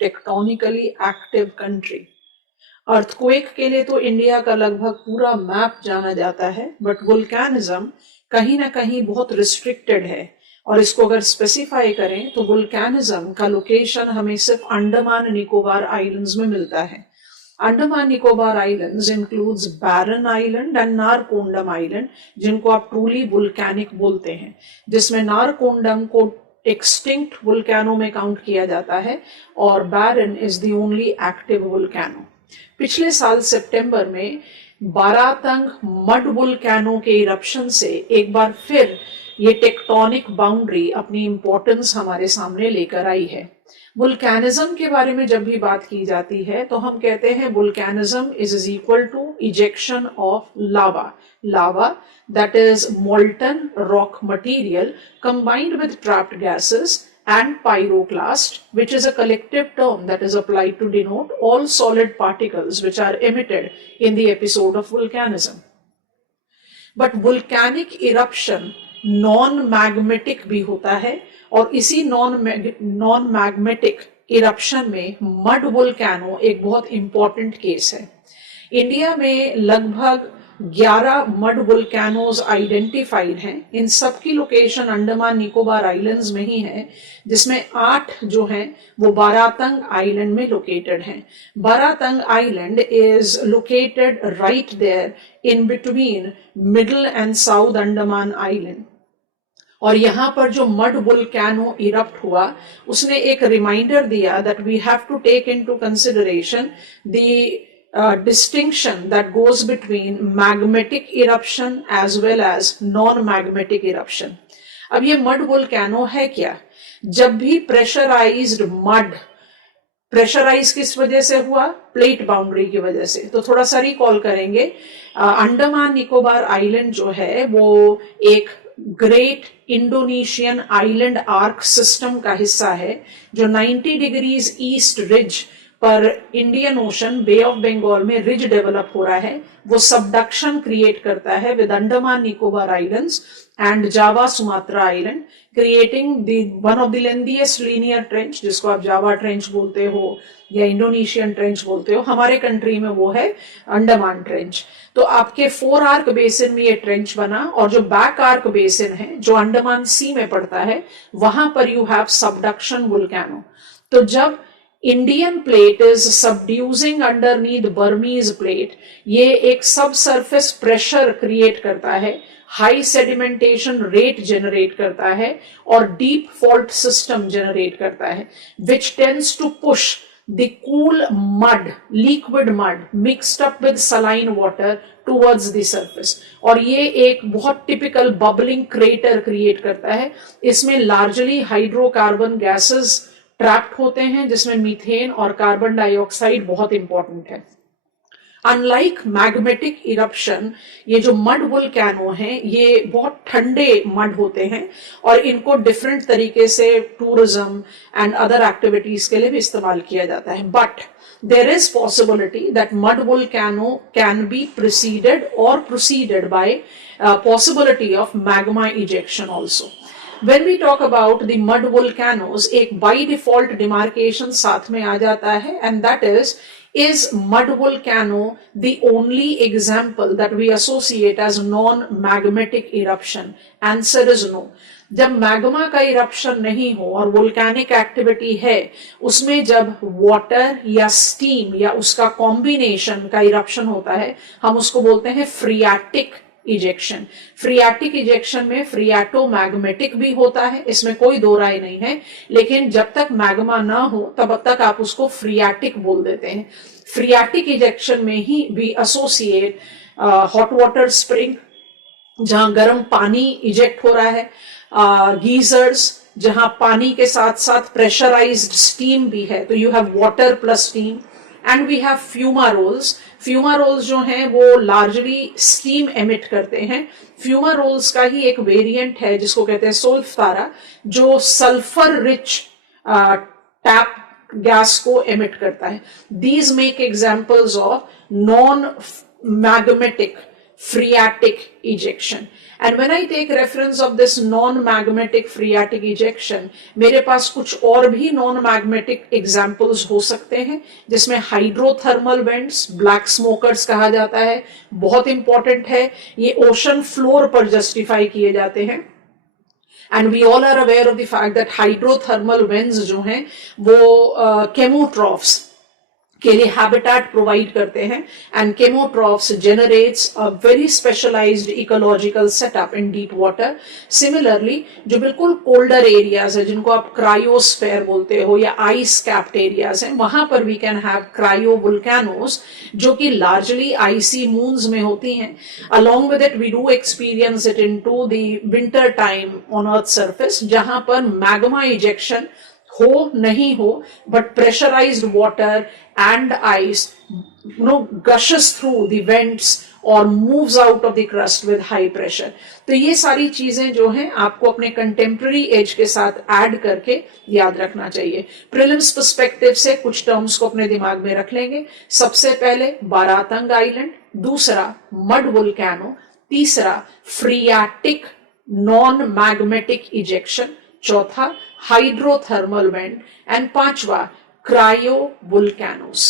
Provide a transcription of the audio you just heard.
Tectonically active country. Earthquake के लिए तो इंडिया का लगभग पूरा मैप जाना जाता है, बट वुल्केनिज्म कहीं ना कहीं बहुत रिस्ट्रिक्टेड है। और इसको अगर स्पेसिफाई करें तो वुल्केनिज्म का लोकेशन हमें सिर्फ अंडमान निकोबार आइलैंड्स में मिलता है। Andaman Nicobar islands includes Barren island and Narcondam island, जिनको आप ट्रूली वुल्कैनिक बोलते हैं, जिसमें नारकोंडम को एक्सटिंक्ट वुल्कैनो में काउंट किया जाता है और बैरन इज द ओनली एक्टिव वुल्कैनो। पिछले साल सितंबर में बारातंग मड वुल्कैनो के इरप्शन से एक बार फिर ये टेक्टोनिक बाउंड्री अपनी इंपॉर्टेंस हमारे सामने लेकर आई है। वुल्कैनिज्म के बारे में जब भी बात की जाती है तो हम कहते हैं volcanism is equal to ejection of lava. Lava that is molten rock material combined with trapped gases and pyroclast, which is a collective term that is applied to denote all solid particles which are emitted in the episode of volcanism. But volcanic eruption non-magmatic भी होता है और इसी non-magmatic eruption में mud वुल्कैनो एक बहुत important case है। India में लगभग 11 मड वुल्कैनोज आइडेंटिफाइड हैं। इन सब की लोकेशन अंडमान निकोबार आइलैंड्स में ही है, जिसमें 8 जो हैं वो बारातंग आइलैंड में लोकेटेड हैं। Baratang island is located right there in between middle and south Andaman island. और यहाँ पर जो मड वुल्कैनो इरप्ट हुआ उसने एक रिमाइंडर दिया that we have to take into consideration the distinction that goes between magmatic eruption as well as non-magmatic eruption. अब ये मड वुल्कैनो है क्या? जब भी प्रेशराइज्ड मड, प्रेशराइज किस वजह से हुआ? प्लेट बाउंड्री की वजह से। तो थोड़ा सा रिकॉल करेंगे, अंडमान निकोबार आइलैंड जो है वो एक great Indonesian island arc system का हिस्सा है, जो 90 डिग्रीज ईस्ट रिज पर Indian Ocean Bay of Bengal में रिज डेवलप हो रहा है। वो सबडक्शन क्रिएट करता है with Andaman Nicobar islands and Java Sumatra island, creating one of the lengthiest linear trench, जिसको आप जावा ट्रेंच बोलते हो या इंडोनेशियन ट्रेंच बोलते हो। हमारे कंट्री में वो है अंडमान ट्रेंच। तो आपके 4 आर्क बेसिन में ये ट्रेंच बना, और जो बैक आर्क बेसिन है जो अंडमान सी में पड़ता है, वहां पर यू हैव सबडक्शन वुल्कैनो। तो जब Indian plate is subducing underneath Burmese plate, ये एक सब सरफेस प्रेशर क्रिएट करता है, हाई सेडिमेंटेशन रेट जनरेट करता है और डीप फॉल्ट सिस्टम जनरेट करता है, which tends to push the cool mud, liquid mud mixed up with saline water towards the surface. और ये एक बहुत टिपिकल बबलिंग क्रेटर क्रिएट करता है। इसमें लार्जली हाइड्रोकार्बन गैसेस ट्रैप्ड होते हैं, जिसमें मीथेन और कार्बन डाइऑक्साइड बहुत इंपॉर्टेंट है। अनलाइक मैग्मेटिक इरप्शन, ये जो मड वुल्कैनो हैं ये बहुत ठंडे मड होते हैं और इनको डिफरेंट तरीके से टूरिज्म एंड अदर एक्टिविटीज के लिए भी इस्तेमाल किया जाता है। But there is possibility that mud volcano can be preceded or proceeded by possibility of magma ejection also. When we talk about the mud volcanoes, एक by default demarcation साथ में आ जाता है, and that is mud volcano the only example that we associate as non-magmatic eruption? Answer is no. जब magma का eruption नहीं हो और वोल्केनिक एक्टिविटी है, उसमें जब वाटर या स्टीम या उसका कॉम्बिनेशन का इरप्शन होता है, हम उसको बोलते हैं फ्रियाटिक इजेक्शन। फ्रियाटिक इजेक्शन में फ्रियाटोमैग्मेटिक भी होता है, इसमें कोई दो राय नहीं है, लेकिन जब तक मैग्मा ना हो तब तक आप उसको फ्रियाटिक बोल देते हैं। फ्रियाटिक इजेक्शन में ही भी एसोसिएट हॉट वाटर स्प्रिंग, जहां गर्म पानी इजेक्ट हो रहा है, गीजर्स जहां पानी के साथ साथ प्रेशराइज्ड स्टीम भी है, तो you have water plus steam, and we have fumaroles. Fumaroles जो हैं वो लार्जली स्टीम एमिट करते हैं। फ्यूमारोल्स का ही एक वेरिएंट है जिसको कहते हैं सोल्फतारा, जो सल्फर रिच टैप गैस को एमिट करता है। These make examples of non magmatic phreatic ejection. And when I take reference of this non-magmatic phreatic ejection, मेरे पास कुछ और भी non-magmatic examples हो सकते हैं, जिसमें हाइड्रोथर्मल वेंट्स, ब्लैक स्मोकर्स कहा जाता है, बहुत इंपॉर्टेंट है, ये ओशन फ्लोर पर जस्टिफाई किए जाते हैं. And we all are aware of the fact that hydrothermal vents जो हैं वो chemotrophs के लिए habitat provide करते हैं, and chemotrophs generates a very specialized ecological setup in deep water. Similarly, जो बिल्कुल colder areas है, जिनको आप cryosphere बोलते हो या ice capped areas हैं, वहां पर we can have cryovolcanoes जो कि largely icy moons में होती हैं. Along with it, we do experience it into the winter time on Earth's surface, जहां पर magma ejection हो नहीं हो, but pressurized water and ice gushes through the vents or moves out of the crust with high pressure. तो ये सारी चीजें जो हैं आपको अपने कंटेम्प्रेरी एज के साथ ऐड करके याद रखना चाहिए. प्रीलिम्स पर्सपेक्टिव से कुछ टर्म्स को अपने दिमाग में रख लेंगे. सबसे पहले बारातंग आइलैंड, दूसरा मड वोल्केनो, तीसरा फ्रियाटिक नॉन मैग्मेटिक इजेक्शन, चौथा हाइड्रोथर्मल वेंट, एंड पांचवा क्रायो वोल्केनोस.